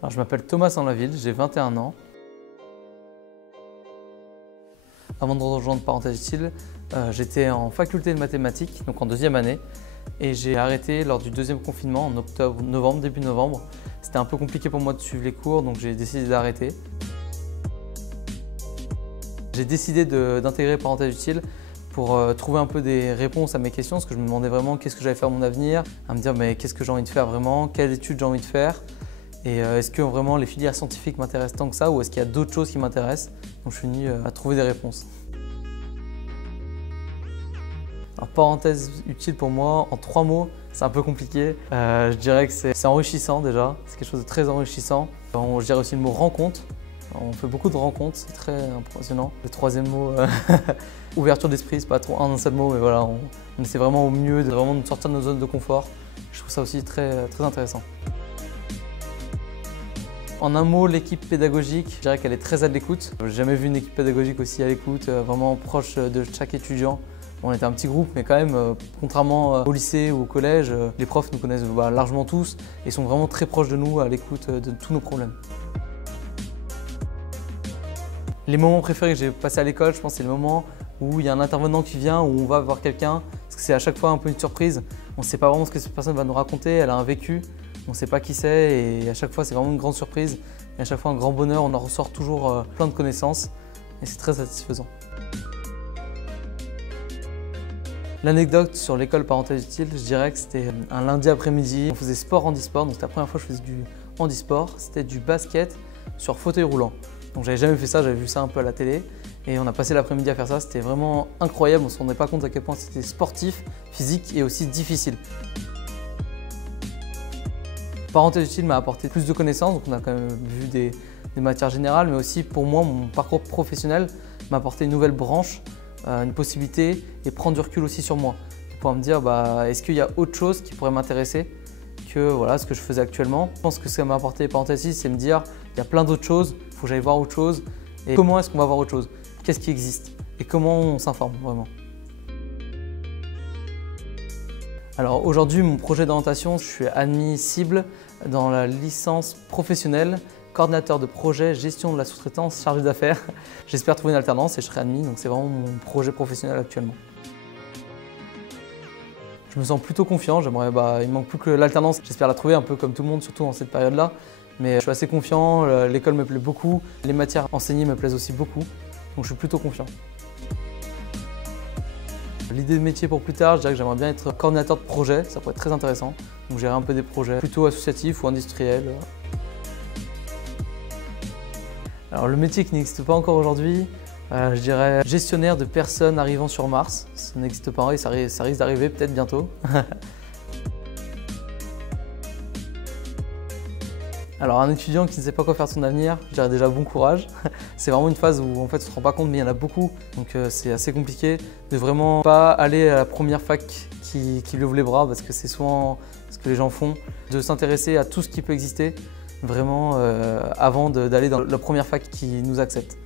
Alors, je m'appelle Thomas Sanlaville, j'ai 21 ans. Avant de rejoindre Parenthèses Utiles, j'étais en faculté de mathématiques, donc en deuxième année, et j'ai arrêté lors du deuxième confinement en octobre, début novembre. C'était un peu compliqué pour moi de suivre les cours, donc j'ai décidé d'arrêter. J'ai décidé d'intégrer Parenthèses Utiles pour trouver un peu des réponses à mes questions, parce que je me demandais vraiment qu'est-ce que j'allais faire de mon avenir, à me dire mais qu'est-ce que j'ai envie de faire vraiment, quelles études j'ai envie de faire, et est-ce que vraiment les filières scientifiques m'intéressent tant que ça, ou est-ce qu'il y a d'autres choses qui m'intéressent. Donc je suis venu à trouver des réponses. Alors, Parenthèses Utiles pour moi, en 3 mots, c'est un peu compliqué. Je dirais que c'est enrichissant déjà, c'est quelque chose de très enrichissant. Je dirais aussi le mot rencontre. On fait beaucoup de rencontres, c'est très impressionnant. Le troisième mot, ouverture d'esprit, c'est pas trop un seul mot, mais voilà, on essaie vraiment au mieux de vraiment sortir de nos zones de confort. Je trouve ça aussi très intéressant. En un mot, l'équipe pédagogique, je dirais qu'elle est très à l'écoute. J'ai jamais vu une équipe pédagogique aussi à l'écoute, vraiment proche de chaque étudiant. On était un petit groupe, mais quand même, contrairement au lycée ou au collège, les profs nous connaissent largement tous et sont vraiment très proches de nous, à l'écoute de tous nos problèmes. Les moments préférés que j'ai passés à l'école, je pense que c'est le moment où il y a un intervenant qui vient, où on va voir quelqu'un, parce que c'est à chaque fois un peu une surprise. On ne sait pas vraiment ce que cette personne va nous raconter, elle a un vécu, on ne sait pas qui c'est, et à chaque fois c'est vraiment une grande surprise. Et à chaque fois un grand bonheur, on en ressort toujours plein de connaissances, et c'est très satisfaisant. L'anecdote sur l'école Parenthèses Utiles, je dirais que c'était un lundi après-midi. On faisait sport handisport, donc c'était la première fois que je faisais du handisport. C'était du basket sur fauteuil roulant. Donc j'avais jamais fait ça, j'avais vu ça un peu à la télé. Et on a passé l'après-midi à faire ça, c'était vraiment incroyable. On ne se rendait pas compte à quel point c'était sportif, physique et aussi difficile. Parenthèses Utiles m'a apporté plus de connaissances, donc on a quand même vu des matières générales, mais aussi pour moi, mon parcours professionnel m'a apporté une nouvelle branche, une possibilité et prendre du recul aussi sur moi. De pouvoir me dire, est-ce qu'il y a autre chose qui pourrait m'intéresser que voilà, ce que je faisais actuellement. Je pense que ce que ça m'a apporté Parenthèses Utiles, c'est me dire, il y a plein d'autres choses, il faut que j'aille voir autre chose. Et comment est-ce qu'on va voir autre chose? Qu'est-ce qui existe? Et comment on s'informe vraiment? Alors aujourd'hui, mon projet d'orientation, je suis admissible dans la licence professionnelle, coordinateur de projet, gestion de la sous-traitance, chargé d'affaires. J'espère trouver une alternance et je serai admis, donc c'est vraiment mon projet professionnel actuellement. Je me sens plutôt confiant, il me manque plus que l'alternance. J'espère la trouver un peu comme tout le monde, surtout dans cette période-là. Mais je suis assez confiant, l'école me plaît beaucoup, les matières enseignées me plaisent aussi beaucoup, donc je suis plutôt confiant. L'idée de métier pour plus tard, je dirais que j'aimerais bien être coordinateur de projet, ça pourrait être très intéressant. Donc gérer un peu des projets plutôt associatifs ou industriels. Alors le métier qui n'existe pas encore aujourd'hui, je dirais gestionnaire de personnes arrivant sur Mars. Ça n'existe pas et ça risque d'arriver peut-être bientôt. Alors un étudiant qui ne sait pas quoi faire de son avenir, je dirais déjà bon courage. C'est vraiment une phase où en fait on ne se rend pas compte, mais il y en a beaucoup, donc c'est assez compliqué de vraiment pas aller à la première fac qui lui ouvre les bras, parce que c'est souvent ce que les gens font, de s'intéresser à tout ce qui peut exister vraiment avant d'aller dans la première fac qui nous accepte.